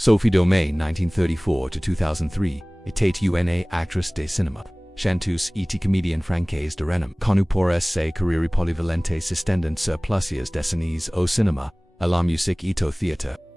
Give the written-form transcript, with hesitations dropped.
Sophie Domain 1934–2003, était une actrice de cinéma. Chanteuse et comédienne française de renom, connue pour ses carrières polyvalentes s'étendant sur plusieurs décennies au cinéma, à la musique et au théâtre.